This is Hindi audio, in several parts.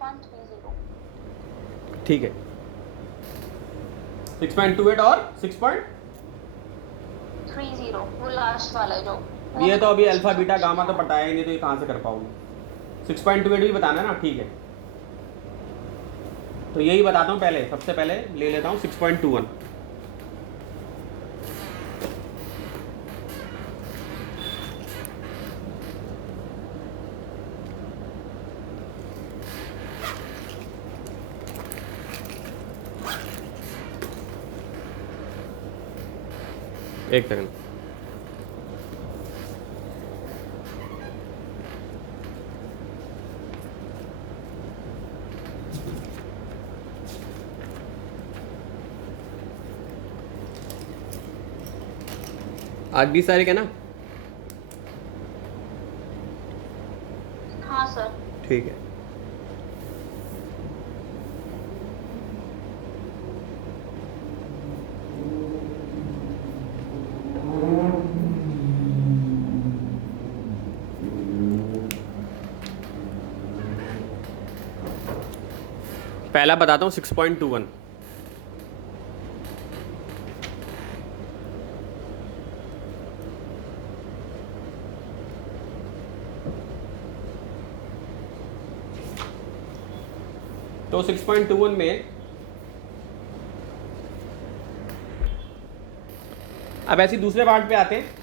6.30। ठीक है, 6.28 और 6.30 वो लास्ट वाला है जो। ये तो अभी अल्फा बीटा गामा तो बताया ही नहीं, तो ये कहाँ से कर पाऊंगी। 6.28 भी बताना ना, ठीक है। तो यही बताता हूँ, पहले सबसे पहले ले लेता हूँ 6.21। एक सेकंड, आज 20 तारीख है ना? हाँ सर। ठीक है। पहला बताता हूँ 6.21। तो 6.21 में अब ऐसे दूसरे पार्ट पे आते हैं।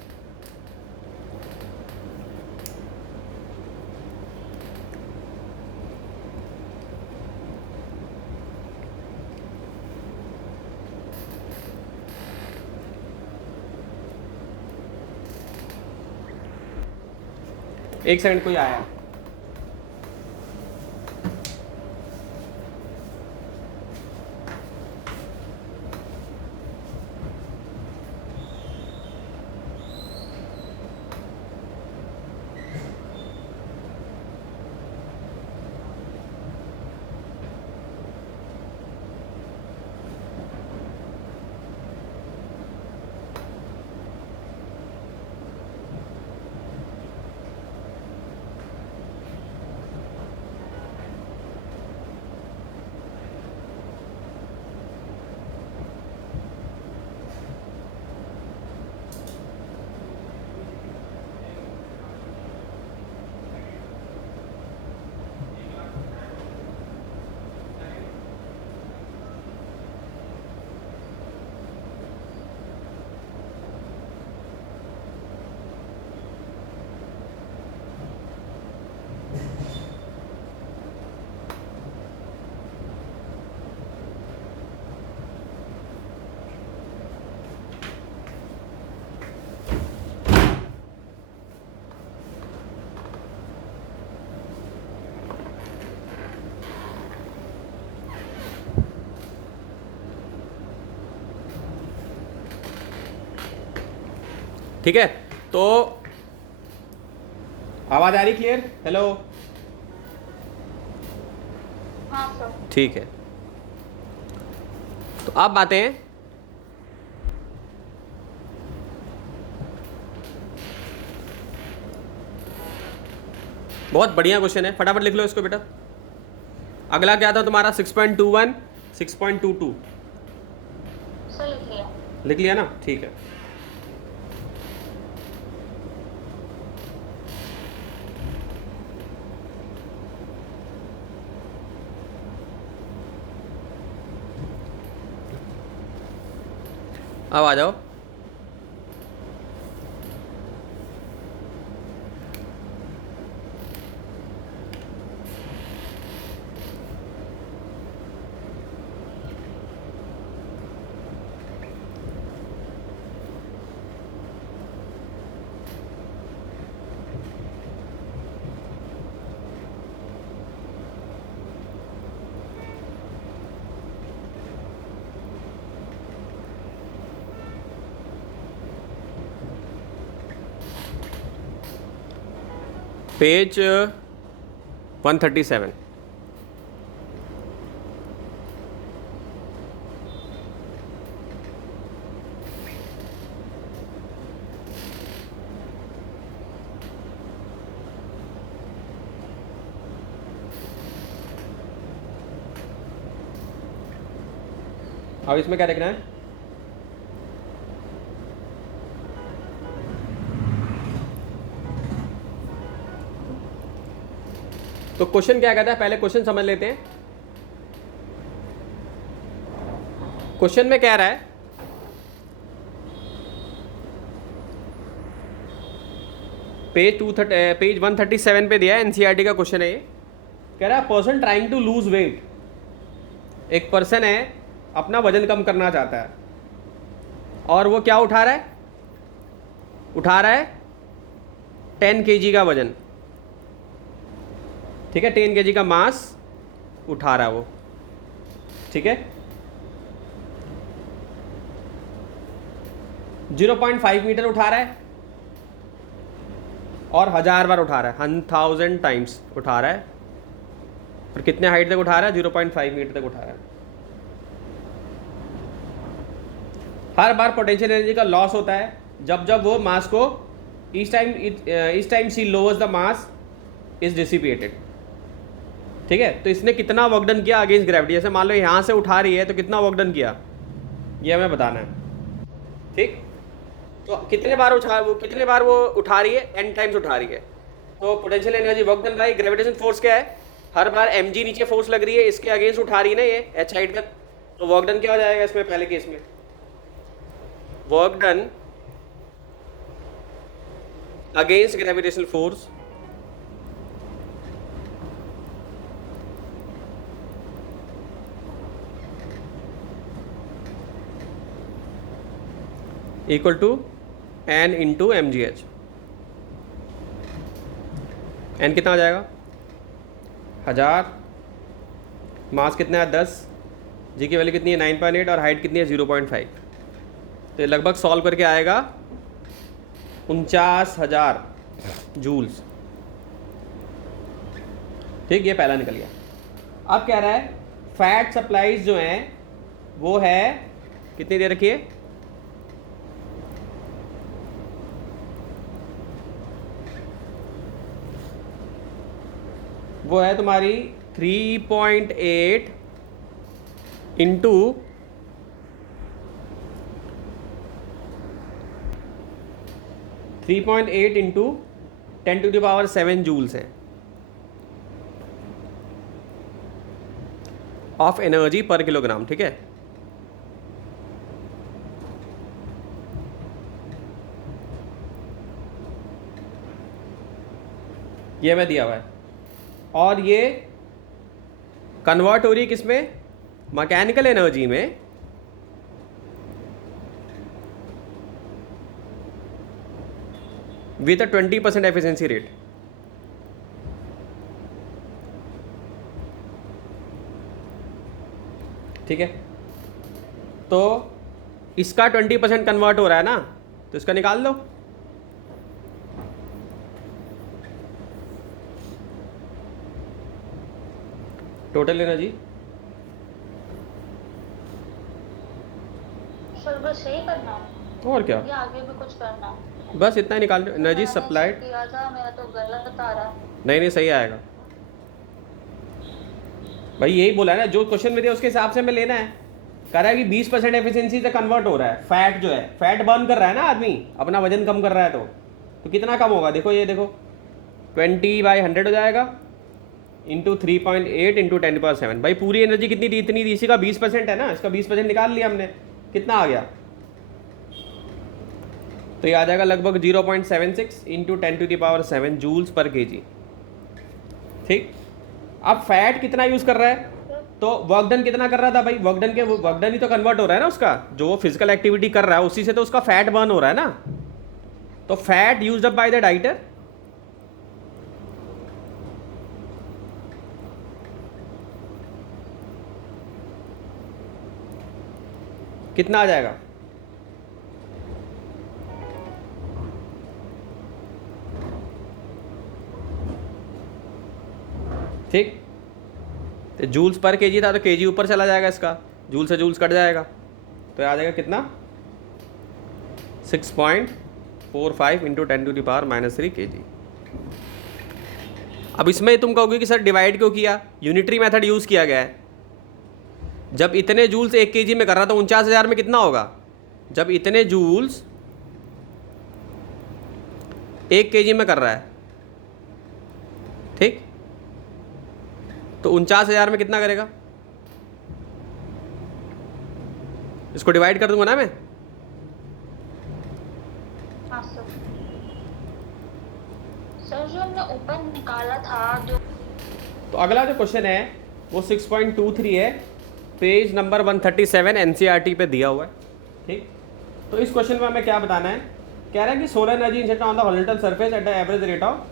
एक सेकंड, कोई आया। ठीक है, तो आवाज आ रही क्लियर? हेलो? हाँ सर। ठीक है, तो अब बातें हैं बहुत बढ़िया क्वेश्चन है, फटाफट लिख लो इसको बेटा। अगला क्या था तुम्हारा? 6.21, 6.22 सर लिख लिया। लिख लिया ना? ठीक है। अब आ जाओ। पेज 137। अब इसमें क्या देखना है, तो क्वेश्चन क्या कहता है, पहले क्वेश्चन समझ लेते हैं। क्वेश्चन में कह रहा है पेज 137 पे दिया है, एनसीईआरटी का क्वेश्चन है ये। कह रहा है person trying to lose weight, एक पर्सन है अपना वजन कम करना चाहता है और वो क्या उठा रहा है, 10 kg का वजन, ठीक है, 10 kg का मास उठा रहा है वो, ठीक है। 0.5 मीटर उठा रहा है और 1000 बार उठा रहा है, 1000 टाइम्स उठा रहा है, और कितने हाइट तक उठा रहा है, 0.5 मीटर तक उठा रहा है। हर बार पोटेंशियल एनर्जी का लॉस होता है जब वो मास को each time she lowers the mass is dissipated, ठीक है। तो इसने कितना वर्क डन किया अगेंस्ट ग्रेविटी, जैसे मान लो यहाँ से उठा रही है तो कितना वर्क डन किया, ये हमें बताना है, ठीक। तो कितने बार वो उठा रही है, n टाइम्स उठा रही है, तो potential energy work done by gravitation force क्या है, हर बार mg नीचे फोर्स लग रही है, इसके अगेंस्ट उठा रही है ना ये h हाइट तक, तो वर्क डन क्या हो जाएगा इसमें, पहले केस में work done against gravitational force equal to n into M G H. n कितना आ जाएगा, 1000, मास कितना है 10, जी की वैल्यू कितनी है 9.8 और हाइट कितनी है 0.5, तो ये लगभग सॉल्व करके आएगा 49,000 जूल्स, ठीक। ये पहला निकल गया। अब कह रहा है फैट सप्लाईज जो हैं वो है कितनी दे रखी है, वो है तुम्हारी 3.8 इंटू 3.8 इंटू 10⁻⁷ जूल्स है ऑफ एनर्जी पर किलोग्राम, ठीक है। ये मैं दिया हुआ है और ये कन्वर्ट हो रही है किसमें, मैकेनिकल एनर्जी में, विथ 20% एफिशिएंसी रेट, ठीक है। तो इसका 20% कन्वर्ट हो रहा है ना, तो इसका निकाल लो, टोटल एनर्जी। सर बस यही करना और क्या, या आगे भी कुछ करना, बस इतना ही निकाल लो। एनर्जी सप्लाइड किया था, मेरा तो गलत आ रहा। नहीं सही आएगा भाई, यही बोला है ना, जो क्वेश्चन में दिया उसके हिसाब से हमें लेना है। कह रहा है कि 20% एफिशिएंसी से कन्वर्ट हो रहा है, फैट जो है, फैट बर्न कर रहा है ना आदमी, अपना वजन कम कर रहा है, तो कितना कम होगा, देखो ये देखो 20/100 हो जाएगा इंटू 3.8 इंटू 10⁻⁷। भाई पूरी एनर्जी कितनी दी, इतनी दी, इसी का 20% है ना, इसका 20% निकाल लिया हमने, कितना आ गया, तो ये आ जाएगा लगभग 0.76 इंटू 10⁻⁷ जूल्स पर केजी, ठीक। अब फैट कितना यूज कर रहा है, तो वर्क डन कितना कर रहा था भाई, वर्क डन ही तो कन्वर्ट हो रहा है ना, उसका जो फिजिकल एक्टिविटी कर रहा है उसी से तो उसका फैट बर्न हो रहा है ना, तो fat used up by the dieter कितना आ जाएगा, ठीक। तो जूल्स पर केजी था तो केजी ऊपर चला जाएगा, इसका जूल से जूल्स कट जाएगा, तो आ जाएगा कितना 6.45 इंटू 10⁻³ kg। अब इसमें तुम कहोगे कि सर डिवाइड क्यों किया, यूनिटरी मेथड यूज़ किया गया है, जब इतने जूल्स 1 kg में कर रहा था 49,000 में कितना होगा? जब इतने जूल्स 1 kg में कर रहा है, ठीक, तो 49,000 में कितना करेगा? इसको डिवाइड कर दूंगा ना मैं। हाँ सर। सर जो हमने ऊपर निकाला था जो, तो अगला जो क्वेश्चन है वो 6.23 है, पेज नंबर 137 एनसीईआरटी पे दिया हुआ है, ठीक। तो इस क्वेश्चन में हमें क्या बताना है? कह रहा है कि solar energy incident on the horizontal surface at the average rate of,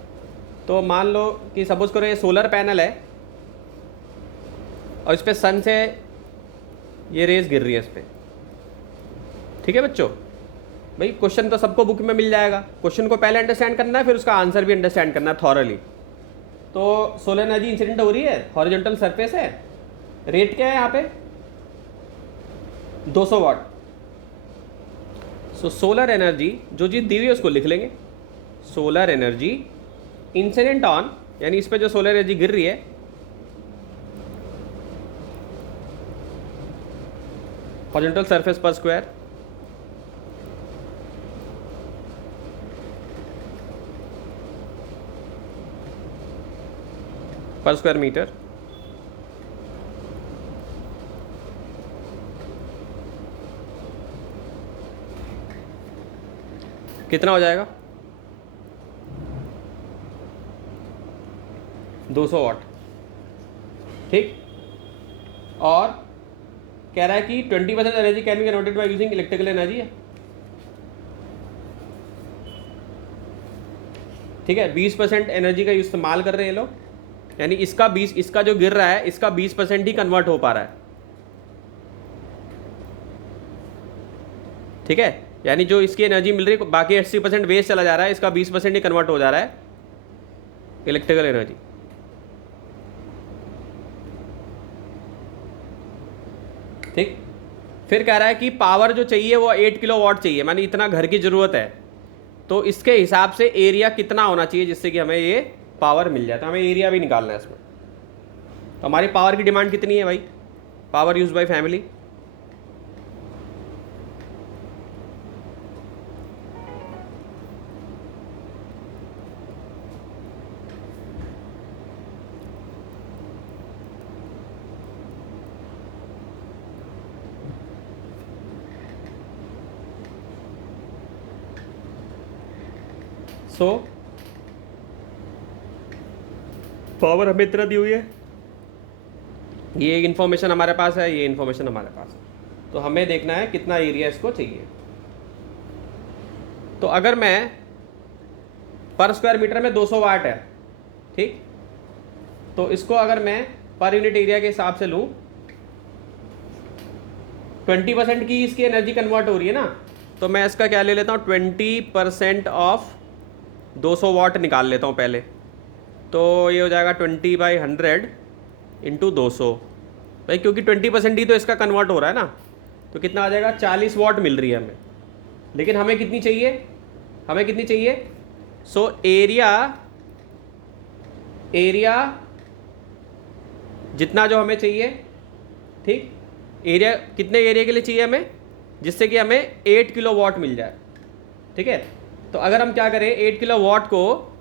तो मान लो कि सपोज करो ये सोलर पैनल है और इस पर सन से ये रेज गिर रही है इस पर, ठीक है बच्चों। भाई क्वेश्चन तो सबको बुक में मिल जाएगा, क्वेश्चन को पहले अंडरस्टैंड करना है फिर उसका आंसर भी अंडरस्टैंड करना है थॉरली। तो सोलर एनर्जी इंसिडेंट हो रही है, हॉरिजॉन्टल सरफेस है, रेट क्या है यहाँ पे? 200 वाट। सो सोलर एनर्जी जो चीज़ दी हुई है उसको लिख लेंगे, सोलर एनर्जी इंसिडेंट ऑन, यानी इस पे जो सोलर एनर्जी गिर रही है हॉरिजॉन्टल सरफेस पर स्क्वायर, पर स्क्वायर मीटर, कितना हो जाएगा? 200 वाट, ठीक। और कह रहा है कि 20% energy can be converted by using electrical energy है, ठीक है। 20% एनर्जी का इस्तेमाल कर रहे हैं ये लोग, यानी इसका जो गिर रहा है इसका 20% ही कन्वर्ट हो पा रहा है, ठीक है। यानी जो इसकी एनर्जी मिल रही है बाकी 80% वेस्ट चला जा रहा है, इसका 20% ही कन्वर्ट हो जा रहा है इलेक्ट्रिकल एनर्जी, ठीक। फिर कह रहा है कि पावर जो चाहिए वो 8 किलोवाट चाहिए, मानी इतना घर की ज़रूरत है, तो इसके हिसाब से एरिया कितना होना चाहिए जिससे कि हमें ये पावर मिल जाए। तो हमें एरिया भी निकालना है इसमें। तो हमारी पावर की डिमांड कितनी है भाई? Power use by family, so power हमें इतना दी हुई है, ये इन्फॉर्मेशन हमारे पास है, ये इन्फॉर्मेशन हमारे पास है, तो हमें देखना है कितना एरिया इसको चाहिए। तो अगर मैं पर स्क्वायर मीटर में 200 वाट है, ठीक, तो इसको अगर मैं पर यूनिट एरिया के हिसाब से लूँ, 20% की इसकी एनर्जी कन्वर्ट हो रही है ना, तो मैं इसका क्या ले लेता हूँ, 20% ऑफ 200 वाट निकाल लेता हूँ पहले। तो ये हो जाएगा 20/100 इंटू 200 भाई, क्योंकि 20% ही तो इसका कन्वर्ट हो रहा है ना, तो कितना आ जाएगा? 40 वाट मिल रही है हमें, लेकिन हमें कितनी चाहिए? हमें कितनी चाहिए? सो एरिया जितना जो हमें चाहिए, ठीक, एरिया कितने एरिया के लिए चाहिए हमें, जिससे कि हमें 8 किलोवाट मिल जाए, ठीक है। तो अगर हम क्या करें, 8 किलोवाट को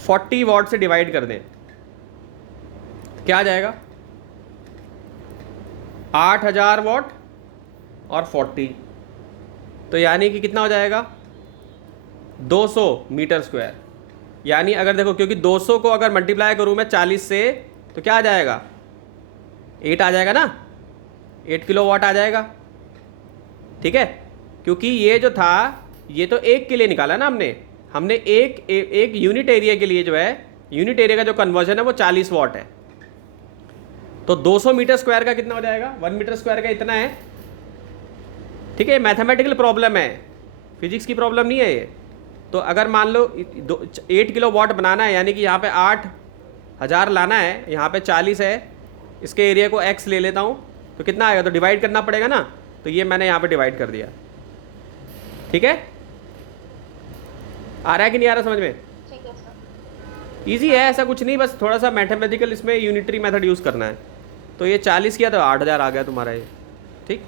40 वाट से डिवाइड कर दें, क्या आ जाएगा? 8000 वाट और 40, तो यानी कि कितना हो जाएगा? 200 मीटर स्क्वायर। यानी अगर देखो, क्योंकि 200 को अगर मल्टीप्लाई करूँ मैं 40 से, तो क्या आ जाएगा? 8 आ जाएगा ना, 8 किलोवाट आ जाएगा, ठीक है। क्योंकि ये जो था ये तो एक के लिए निकाला ना हमने एक यूनिट एरिया के लिए जो है, यूनिट एरिया का जो कन्वर्जन है वो 40 वाट है। तो 200 मीटर स्क्वायर का कितना हो जाएगा? 1 मीटर स्क्वायर का इतना है, ठीक है। मैथमेटिकल प्रॉब्लम है, फिजिक्स की प्रॉब्लम नहीं है ये। तो अगर मान लो 8 किलो वाट बनाना है, यानी कि यहाँ पे 8000 लाना है, यहाँ पे 40 है, इसके एरिया को x ले लेता हूँ, तो कितना आएगा? तो डिवाइड करना पड़ेगा ना, तो ये मैंने यहाँ पे डिवाइड कर दिया, ठीक है। आ रहा है कि नहीं आ रहा समझ में? ठीक है सर। ईजी है, ऐसा कुछ नहीं, बस थोड़ा सा मैथमेटिकल इसमें यूनिटरी मेथड यूज़ करना है। तो ये 40 किया तो 8000 आ गया तुम्हारा ये, ठीक।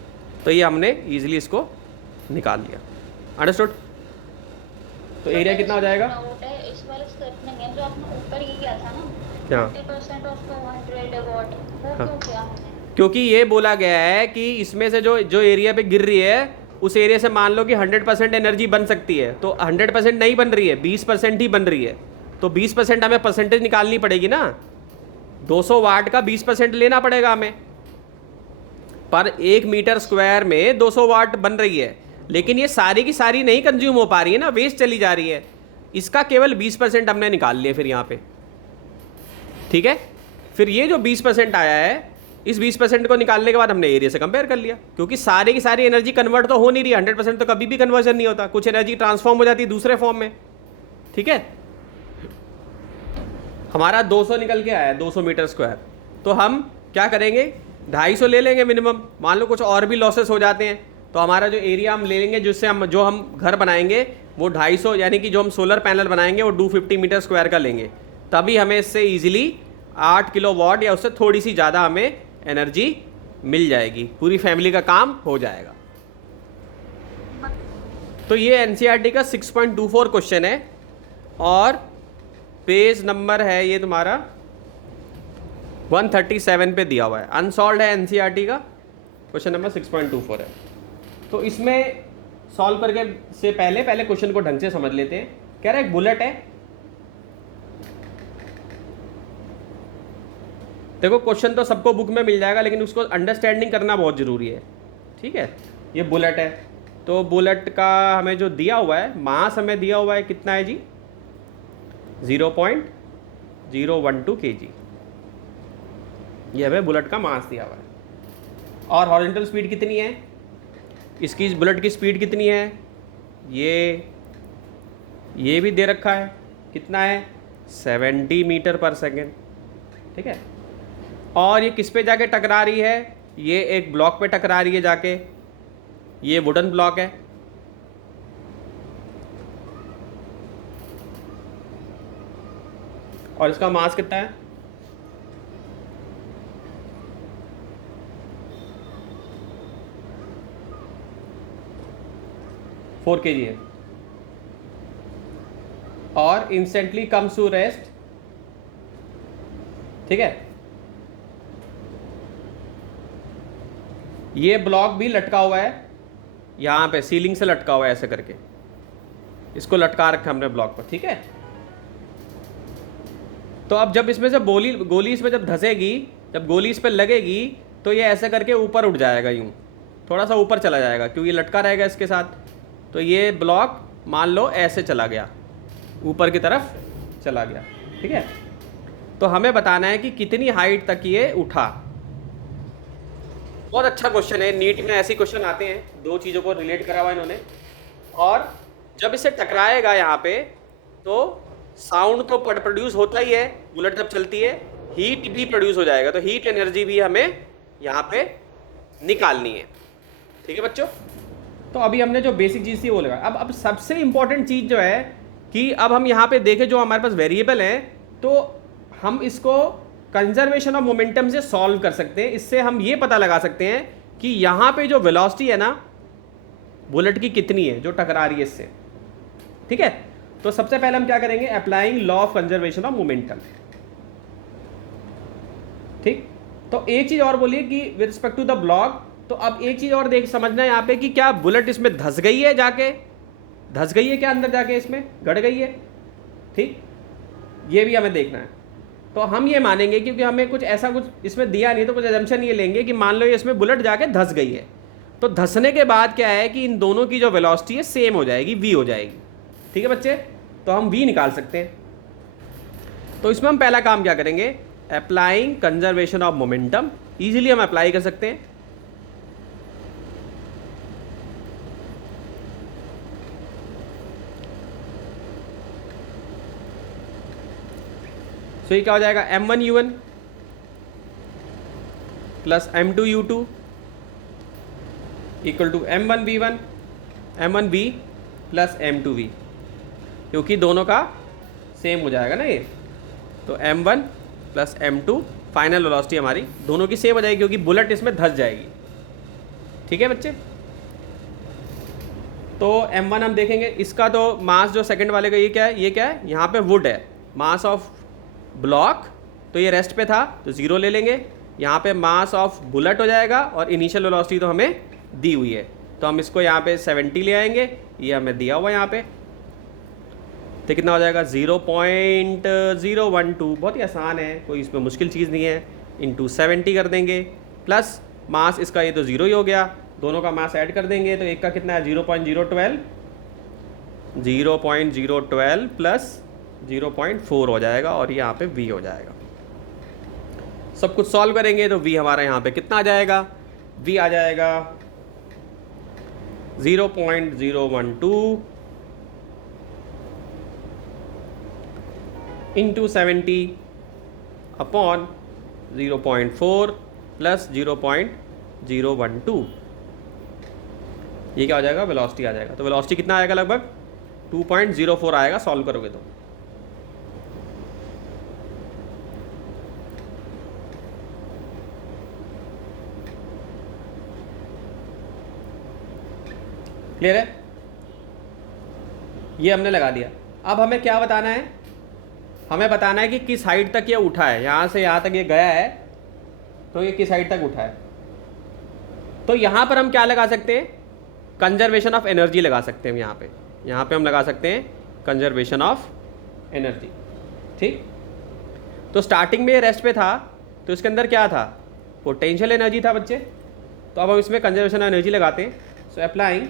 तो ये हमने ईजिली इसको निकाल लिया, अंडरस्टूड। तो एरिया कितना हो जाएगा? डाउट है इस वाले स्टेप में, जो आपने ऊपर ये किया था ना, क्या? 50% ऑफ 200 वॉट, वो हाँ। क्यों किया हमने? क्योंकि ये बोला गया है कि इसमें से जो जो एरिया पे गिर रही है उस एरिया से मान लो कि 100% एनर्जी बन सकती है, तो 100% नहीं बन रही है, 20% ही बन रही है। तो 20% हमें परसेंटेज निकालनी पड़ेगी ना, 200 वाट का 20% लेना पड़ेगा हमें। पर 1 मीटर स्क्वायर में 200 वाट बन रही है, लेकिन ये सारी की सारी नहीं कंज्यूम हो पा रही है ना, वेस्ट चली जा रही है। इसका केवल 20% हमने निकाल लिया फिर यहाँ पे, ठीक है। फिर ये जो 20% आया है, इस 20% को निकालने के बाद हमने एरिया से कंपेयर कर लिया, क्योंकि सारी की सारी एनर्जी कन्वर्ट तो हो नहीं रही, 100% तो कभी भी कन्वर्जन नहीं होता, कुछ एनर्जी ट्रांसफॉर्म हो जाती है दूसरे फॉर्म में, ठीक है। हमारा 200 निकल के आया, 200 मीटर स्क्वायर। तो हम क्या करेंगे, 250 ले लेंगे मिनिमम। मान लो कुछ और भी लॉसेस हो जाते हैं तो हमारा जो एरिया हम ले लेंगे, जिससे हम जो हम घर बनाएंगे वो 250, यानी कि जो हम सोलर पैनल बनाएंगे वो 250 मीटर स्क्वायर का लेंगे। तभी हमें इससे ईजिली 8 किलोवाट या उससे थोड़ी सी ज़्यादा हमें एनर्जी मिल जाएगी, पूरी फैमिली का काम हो जाएगा। तो ये एनसीईआरटी का 6.24 क्वेश्चन है और पेज नंबर है ये तुम्हारा 137 पे दिया हुआ है, अनसॉल्व है एनसीईआरटी का, क्वेश्चन नंबर 6.24 है। तो इसमें सॉल्व करके से पहले क्वेश्चन को ढंग से समझ लेते हैं। कह रहा है एक बुलेट है, देखो क्वेश्चन तो सबको बुक में मिल जाएगा, लेकिन उसको अंडरस्टैंडिंग करना बहुत ज़रूरी है, ठीक है। ये बुलेट है, तो बुलेट का हमें जो दिया हुआ है मास हमें दिया हुआ है कितना है जी, 0.012 kg, ये हमें बुलेट का मास दिया हुआ है। और हॉरिजॉन्टल स्पीड कितनी है इसकी, इस बुलेट की स्पीड कितनी है, ये भी दे रखा है, कितना है 70 मीटर पर सेकेंड, ठीक है। और ये किस पे जाके टकरा रही है, ये एक ब्लॉक पे टकरा रही है जाके, ये वुडन ब्लॉक है, और इसका मास कितना है, 4 kg है। और इंस्टेंटली कम्स टू रेस्ट, ठीक है। ये ब्लॉक भी लटका हुआ है यहाँ पे, सीलिंग से लटका हुआ है ऐसे करके, इसको लटका रखा हमने ब्लॉक पर, ठीक है। तो अब जब इसमें से गोली इसमें जब धंसेगी, जब गोली इस पर लगेगी तो ये ऐसे करके ऊपर उठ जाएगा, यूँ थोड़ा सा ऊपर चला जाएगा, क्योंकि ये लटका रहेगा इसके साथ। तो ये ब्लॉक मान लो ऐसे चला गया, ऊपर की तरफ चला गया, ठीक है। तो हमें बताना है कि कितनी हाइट तक ये उठा। बहुत अच्छा क्वेश्चन है, नीट में ऐसे क्वेश्चन आते हैं, दो चीज़ों को रिलेट करा हुआ इन्होंने। और जब इसे टकराएगा यहाँ पे तो साउंड तो प्रोड्यूस होता ही है, बुलेट जब चलती है हीट भी प्रोड्यूस हो जाएगा, तो हीट एनर्जी भी हमें यहाँ पे निकालनी है, ठीक है बच्चों। तो अभी हमने जो बेसिक चीज़ थी वो लगा। अब सबसे इम्पॉर्टेंट चीज़ जो है कि अब हम यहाँ पे देखें जो हमारे पास वेरिएबल हैं, तो हम इसको कंजर्वेशन ऑफ मोमेंटम से सॉल्व कर सकते हैं। इससे हम ये पता लगा सकते हैं कि यहाँ पे जो वेलोसिटी है ना बुलेट की कितनी है जो टकरा रही है इससे, ठीक है। तो सबसे पहले हम क्या करेंगे, applying law of conservation of momentum, ठीक। तो एक चीज़ और बोलिए कि with respect to the block, तो अब एक चीज़ और देख समझना है यहाँ पे कि क्या बुलेट इसमें धंस गई है, जाके धंस गई है क्या अंदर जाके, इसमें गड़ गई है, ठीक। ये भी हमें देखना है। तो हम ये मानेंगे क्योंकि हमें कुछ ऐसा कुछ इसमें दिया नहीं, तो कुछ एजम्पशन ये लेंगे कि मान लो ये इसमें बुलेट जाके धंस गई है, तो धंसने के बाद क्या है कि इन दोनों की जो वेलोसिटी है सेम हो जाएगी, v हो जाएगी, ठीक है बच्चे। तो हम v निकाल सकते हैं। तो इसमें हम पहला काम क्या करेंगे, applying conservation of momentum, easily हम अप्लाई कर सकते हैं। तो ये क्या हो जाएगा, m1u1 plus m2u2 equal to m1v1 m1v plus m2v, क्योंकि दोनों का सेम हो जाएगा ना ये। तो m1 plus m2 final velocity हमारी दोनों की सेम हो जाएगी क्योंकि बुलेट इसमें धंस जाएगी। ठीक है बच्चे, तो m1 हम देखेंगे। इसका तो मास जो सेकंड वाले का ये क्या है, यहाँ पे वुड है, मास ऑफ ब्लॉक, तो ये रेस्ट पे था तो 0 ले लेंगे। यहाँ पे मास ऑफ बुलेट हो जाएगा और इनिशियल वेलोसिटी तो हमें दी हुई है, तो हम इसको यहाँ पे 70 ले आएंगे, ये हमें दिया हुआ है यहाँ पे, तो कितना हो जाएगा 0.012। बहुत ही आसान है, कोई इसमें मुश्किल चीज़ नहीं है। इंटू 70 कर देंगे, प्लस मास इसका ये तो 0 ही हो गया, दोनों का मास ऐड कर देंगे तो एक का कितना है 0.012 प्लस 0.4 हो जाएगा और ये यहाँ पे v हो जाएगा। सब कुछ सॉल्व करेंगे तो v हमारा यहाँ पे कितना आ जाएगा, v आ जाएगा 0.012 इंटू 70 अपॉन 0.4 प्लस 0.012, ये क्या हो जाएगा, वेलोसिटी आ जाएगा। तो वेलोसिटी कितना आएगा, लगभग 2.04 आएगा सॉल्व करोगे तो। क्लियर है, ये हमने लगा दिया। अब हमें क्या बताना है, हमें बताना है कि किस हाइट तक ये उठा है, यहाँ से यहाँ तक ये गया है तो ये किस हाइट तक उठा है। तो यहाँ पर हम क्या लगा सकते हैं, कंजर्वेशन ऑफ एनर्जी लगा सकते हैं। यहाँ पे हम लगा सकते हैं कंजर्वेशन ऑफ एनर्जी। ठीक, तो स्टार्टिंग में रेस्ट पे था तो इसके अंदर क्या था, पोटेंशियल एनर्जी था बच्चे, तो अब हम इसमें कंजर्वेशन ऑफ एनर्जी लगाते हैं। So applying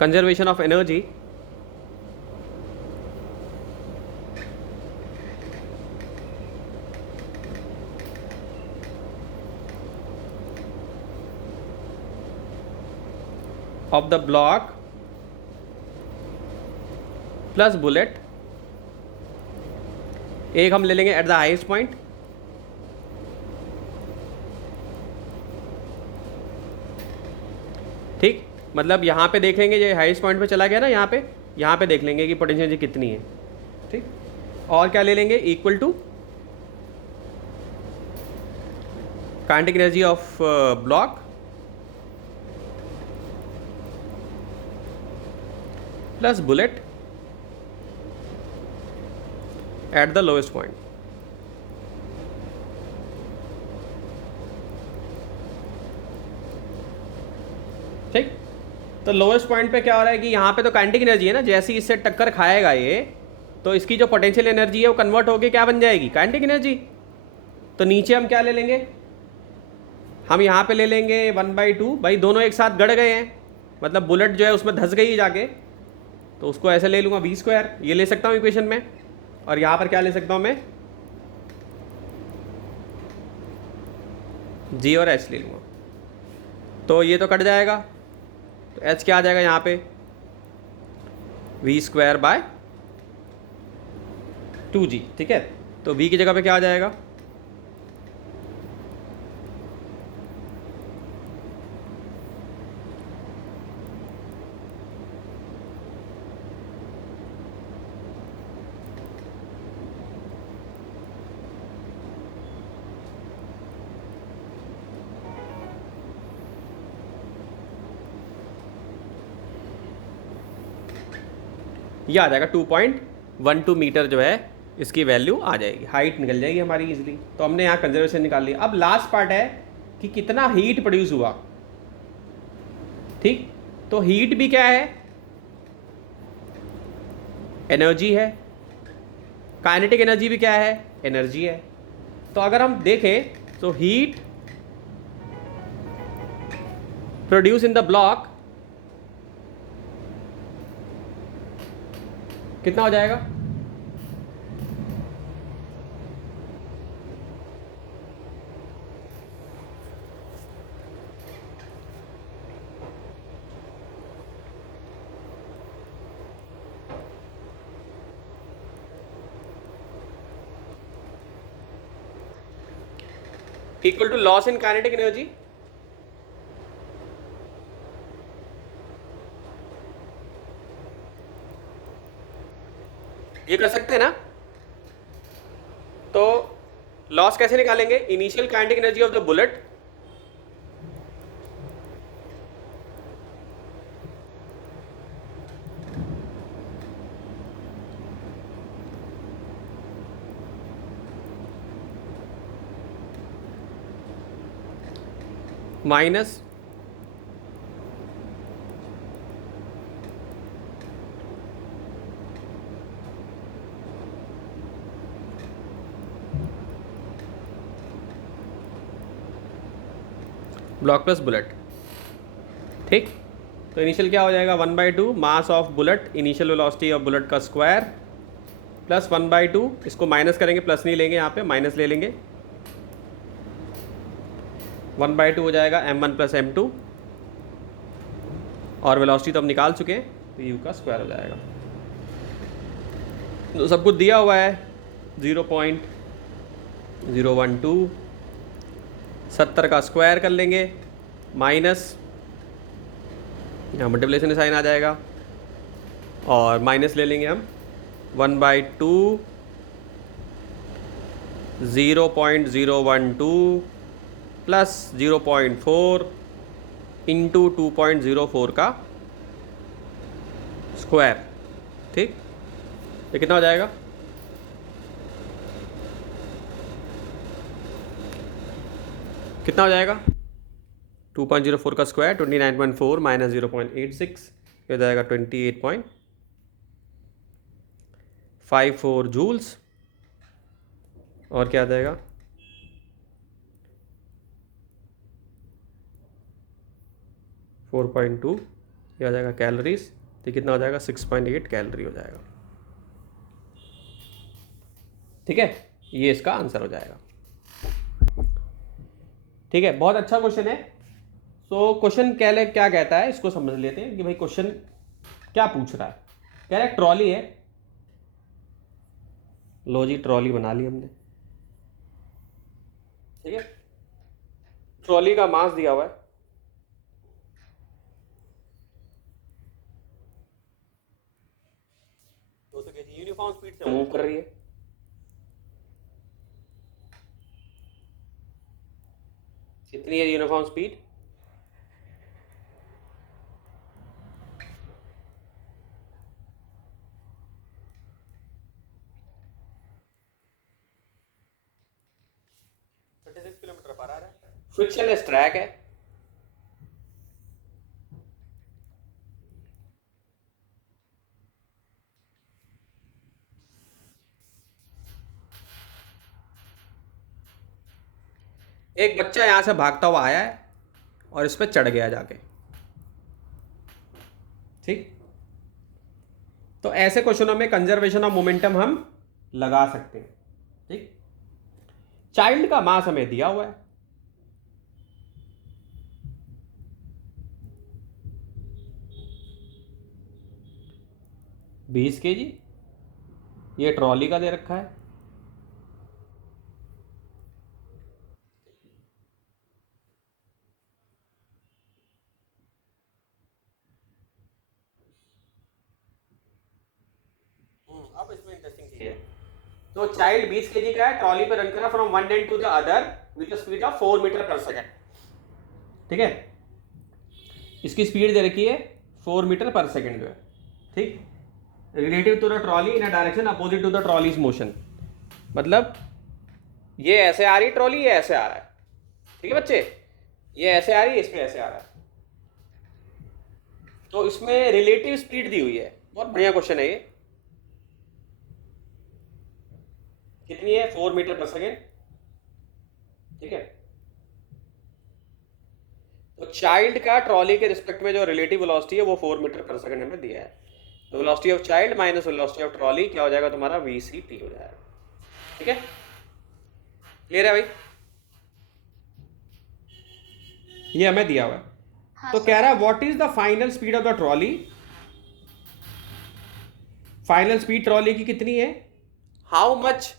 conservation of energy of the block plus bullet, एक हम ले लेंगे एट द हाईएस्ट पॉइंट, ठीक, मतलब यहाँ पे देख लेंगे ये हाईएस्ट पॉइंट पे चला गया ना, यहाँ पे देख लेंगे कि पोटेंशियल एनर्जी कितनी है। ठीक, और क्या ले लेंगे, equal to kinetic energy of block plus bullet at the lowest point. ठीक, तो लोएस्ट पॉइंट पे क्या हो रहा है कि यहाँ पे तो काइनेटिक एनर्जी है ना, जैसे ही इससे टक्कर खाएगा ये तो इसकी जो पोटेंशियल एनर्जी है वो कन्वर्ट होके क्या बन जाएगी, काइनेटिक एनर्जी। तो नीचे हम क्या ले लेंगे, हम यहाँ पे ले लेंगे 1/2, भाई दोनों एक साथ गड़ गए हैं, मतलब बुलेट जो है उसमें धंस गई जाके, तो उसको ऐसे ले लूँगा v², ये ले सकता हूँ इक्वेशन में, और यहाँ पर क्या ले सकता हूँ मैं, g और h ले लूँगा, तो ये तो कट जाएगा, तो h क्या आ जाएगा यहाँ पे, v²/2g। ठीक है, तो v की जगह पे क्या आ जाएगा, ये आ जाएगा 2.12 मीटर जो है इसकी वैल्यू आ जाएगी, हाइट निकल जाएगी हमारी इजीली। तो हमने यहाँ कंजर्वेशन निकाल लिया। अब लास्ट पार्ट है कि कितना हीट प्रोड्यूस हुआ। ठीक, तो हीट भी क्या है, एनर्जी है, काइनेटिक एनर्जी भी क्या है, एनर्जी है। तो अगर हम देखें तो heat produce in the block कितना हो जाएगा, equal to loss in kinetic energy ये कर सकते हैं ना। तो लॉस कैसे निकालेंगे? Initial kinetic energy of the bullet minus block plus bullet. ठीक, तो इनिशियल क्या हो जाएगा? 1/2 mass of bullet, initial velocity of bullet का स्क्वायर, प्लस 1/2, इसको माइनस करेंगे, प्लस नहीं लेंगे, यहाँ पे माइनस ले लेंगे, 1/2 हो जाएगा m1 प्लस m2, और वेलोसिटी तो हम निकाल चुके हैं, तो u का स्क्वायर हो जाएगा। तो सब कुछ दिया हुआ है, 0.012, 70 का स्क्वायर कर लेंगे, माइनस यहाँ मल्टीप्लिकेशन साइन आ जाएगा, और माइनस ले लेंगे हम 1/2 0.012 प्लस 0.4 इंटू 2.04 का स्क्वायर। ठीक, ये कितना हो जाएगा? कितना हो जाएगा? 2.04 का स्क्वायर 29.4 माइनस 0.86, ये हो जाएगा 28.54 जूल्स, और क्या आ जाएगा? 4.2, ये आ जाएगा कैलोरीज, तो कितना हो जाएगा? 6.8 कैलोरी हो जाएगा। ठीक है, ये इसका आंसर हो जाएगा। ठीक है, बहुत अच्छा क्वेश्चन है। तो क्वेश्चन क्या कहता है, इसको समझ लेते हैं कि भाई क्वेश्चन क्या पूछ रहा है। कह रहा है ट्रॉली है, लो जी ट्रॉली बना ली हमने। ठीक है, ट्रॉली का मास दिया हुआ है 200 kg, यूनिफॉर्म स्पीड से मूव कर रही है। कितनी है यूनिफॉर्म स्पीड? 36 किलोमीटर पर आ रहा है। फ्रिक्शनलेस ट्रैक है, एक बच्चा यहां से भागता हुआ आया है और इस पर चढ़ गया जाके। ठीक, तो ऐसे क्वेश्चनों में कंजर्वेशन ऑफ मोमेंटम हम लगा सकते हैं। ठीक, चाइल्ड का मास हमें दिया हुआ है, बीस kg, ये ट्रॉली का दे रखा है, अब इसमें इंटरेस्टिंग चीज है। तो चाइल्ड 20 kg का है, ट्रॉली पे रन करा from one end to the other with speed of 4 metre पर सेकेंड। ठीक है, इसकी स्पीड दे रखी है 4 मीटर पर सेकेंड जो है। ठीक, relative to the trolley in a direction opposite to the trolley's motion, मतलब ये ऐसे आ रही ट्रॉली, ये ऐसे आ रहा है। ठीक है बच्चे, ये ऐसे आ रही है, इस पे ऐसे आ रहा है, तो इसमें रिलेटिव स्पीड दी हुई है। बहुत बढ़िया क्वेश्चन है ये। कितनी है? 4 मीटर पर सेकेंड। ठीक है, तो चाइल्ड का ट्रॉली के रिस्पेक्ट में जो रिलेटिव वेलोसिटी है वो 4 मीटर पर सेकेंड हमें दिया है। तो velocity of child minus velocity of trolley क्या हो जाएगा तुम्हारा? VCT हो जाएगा। ठीक है, क्लियर है भाई? ये हमें दिया हुआ है। हाँ तो सर। कह रहा है what is the final speed of the trolley, final speed trolley की कितनी है? How much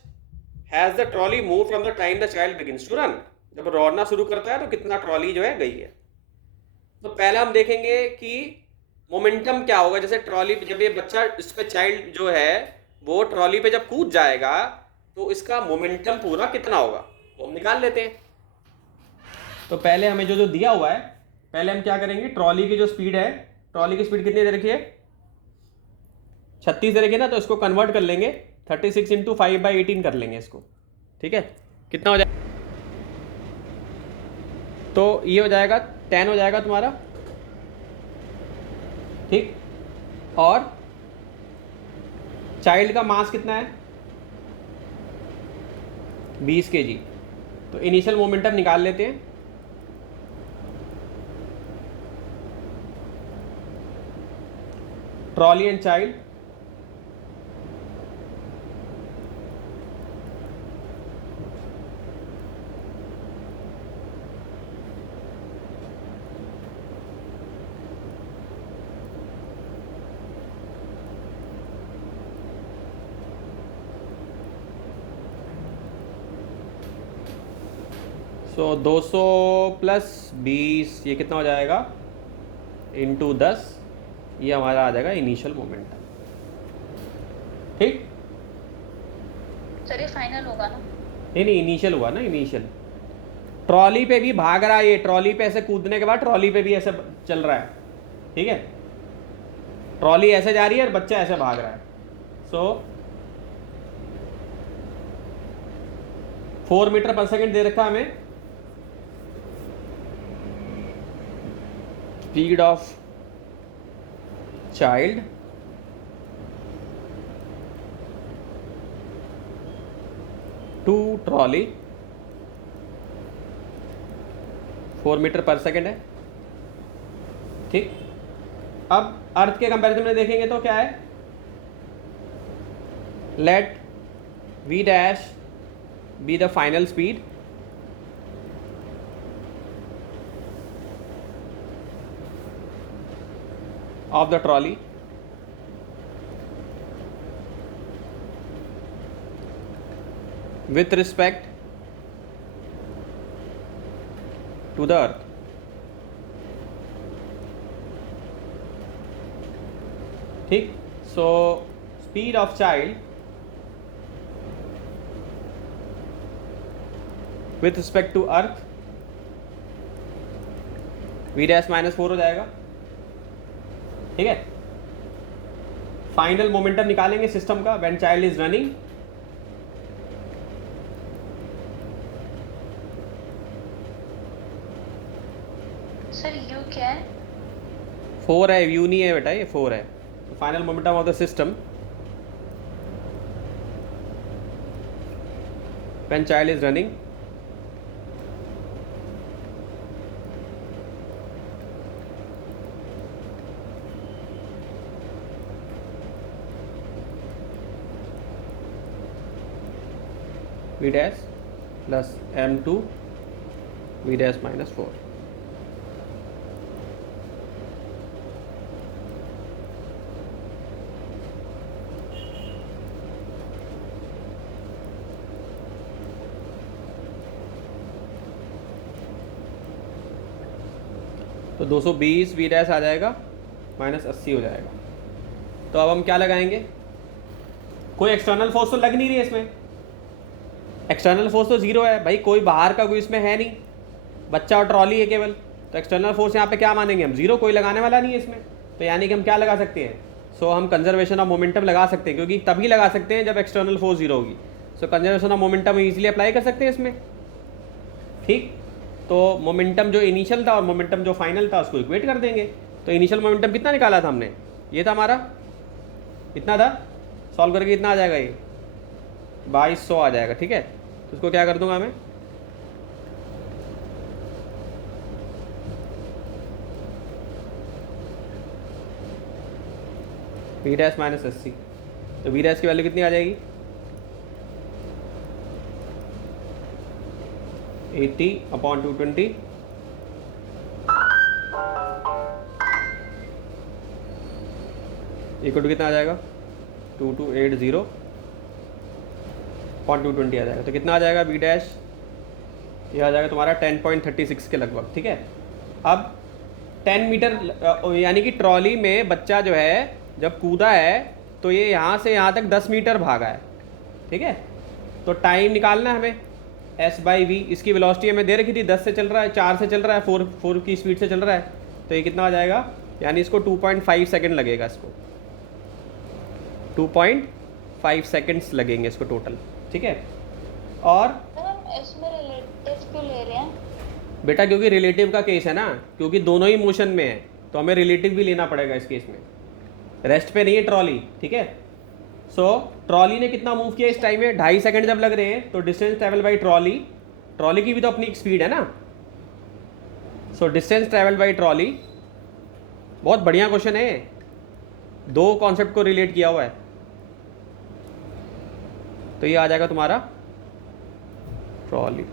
has the trolley move from the time the child begins to run, जब दौड़ना शुरू करता है तो कितना ट्रॉली जो है गई है। तो पहले हम देखेंगे कि मोमेंटम क्या होगा। जैसे ट्रॉली जब ये बच्चा, इस पे चाइल्ड जो है वो ट्रॉली पे जब कूद जाएगा तो इसका मोमेंटम पूरा कितना होगा वो हम निकाल लेते हैं। तो पहले हमें जो जो दिया हुआ है, पहले हम क्या करेंगे, ट्रॉली की जो स्पीड है, ट्रॉली की स्पीड कितनी दे रखी है, 36 दे रखी है ना, तो इसको कन्वर्ट कर लेंगे 36 इंटू 5/18 कर लेंगे इसको। ठीक है, कितना हो जाएगा, तो ये हो जाएगा 10 हो जाएगा तुम्हारा। ठीक, और चाइल्ड का मास कितना है 20 kg। तो इनिशियल मोमेंटम निकाल लेते हैं। ट्रॉली एंड चाइल्ड, तो 200 प्लस 20 ये कितना हो जाएगा इंटू 10, ये हमारा आ जाएगा इनिशियल मोमेंटम। ठीक, सर ये फाइनल होगा ना? नहीं नहीं, इनिशियल हुआ ना, इनिशियल। ट्रॉली पे भी भाग रहा है ये, ट्रॉली पे ऐसे कूदने के बाद ट्रॉली पे भी ऐसे चल रहा है। ठीक है, ट्रॉली ऐसे जा रही है और बच्चा ऐसे भाग रहा है। सो 4 मीटर पर सेकेंड दे रखा हमें speed of child to trolley 4 metre पर सेकेंड है। ठीक, अब अर्थ के कंपैरिजन में देखेंगे तो क्या है, let v dash be the final speed of the trolley with respect to the earth। ठीक, so speed of child with respect to earth v dash minus 4 हो जाएगा। ठीक है, फाइनल मोमेंटम निकालेंगे सिस्टम का when child is running. Sir you क्या है? 4 है, यू नहीं है बेटा, ये 4 है। तो final momentum of the system when child is running v dash plus m2 v dash minus 4। तो 220 v डैश आ जाएगा माइनस 80 हो जाएगा। तो अब हम क्या लगाएंगे, कोई एक्सटर्नल फोर्स तो लग नहीं रही है इसमें, एक्सटर्नल फोर्स तो जीरो है भाई, कोई बाहर का कोई इसमें है नहीं, बच्चा और ट्रॉली है केवल। तो एक्सटर्नल फोर्स यहाँ पे क्या मानेंगे हम, जीरो, कोई लगाने वाला नहीं है इसमें। तो यानी कि हम क्या लगा सकते हैं, सो हम कंजर्वेशन ऑफ मोमेंटम लगा सकते हैं, क्योंकि तभी लगा सकते हैं जब एक्सटर्नल फोर्स जीरो होगी। So conservation of momentum easily apply कर सकते हैं इसमें। ठीक, तो मोमेंटम जो इनिशियल था और मोमेंटम जो फाइनल था उसको इक्वेट कर देंगे। तो इनिशियल मोमेंटम कितना निकाला था हमने, ये था हमारा, इतना था, सॉल्व करके इतना आ जाएगा, ये 2200 आ जाएगा। ठीक है, तो उसको क्या कर दूंगा मैं, वी डैश माइनस 80। तो वी डैश की वैल्यू कितनी आ जाएगी, 80/220 इक्वल टू कितना आ जाएगा, 2280/220 आ जाएगा। तो कितना आ जाएगा वी डैश, ये आ जाएगा तुम्हारा 10.36 के लगभग। ठीक है, अब 10 मीटर यानी कि ट्रॉली में बच्चा जो है जब कूदा है तो ये यहाँ से यहाँ तक 10 मीटर भागा है, ठीक है। तो टाइम निकालना है हमें, s/v। इसकी वेलोसिटी हमें दे रखी थी 10 से चल रहा है, 4 से चल रहा है, 4 की स्पीड से चल रहा है। तो ये कितना आ जाएगा, यानी इसको 2.5 सेकेंड लगेगा, इसको 2.5 सेकेंड्स लगेंगे इसको टोटल, ठीक है। और सर हम इसमें रिलेटिव क्यों ले रहे हैं? बेटा क्योंकि रिलेटिव का केस है ना, क्योंकि दोनों ही मोशन में है, तो हमें रिलेटिव भी लेना पड़ेगा इस केस में। रेस्ट पे नहीं है ट्रॉली, ठीक है। सो ट्रॉली ने कितना मूव किया इस टाइम में, 2.5 सेकंड जब लग रहे हैं, तो distance travel by trolley, trolley की भी तो अपनी एक स्पीड है ना। So distance travel by trolley, बहुत बढ़िया क्वेश्चन है, 2 कॉन्सेप्ट को रिलेट किया हुआ है। तो ये आ जाएगा तुम्हारा ट्रॉली।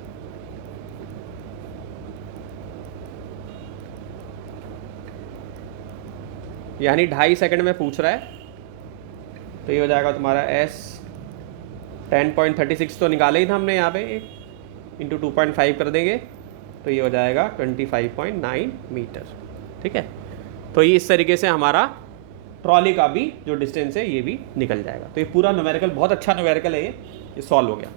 यानी 2.5 सेकंड में पूछ रहा है, तो ये हो जाएगा तुम्हारा s 10.36 तो निकाला ही था हमने यहाँ पे, इंटू 2.5 कर देंगे, तो ये हो जाएगा 25.9 मीटर, ठीक है। तो ये इस तरीके से हमारा ट्रॉली का भी जो डिस्टेंस है ये भी निकल जाएगा। तो ये पूरा न्यूमेरिकल बहुत अच्छा न्यूमेरिकल है, ये सॉल्व हो गया।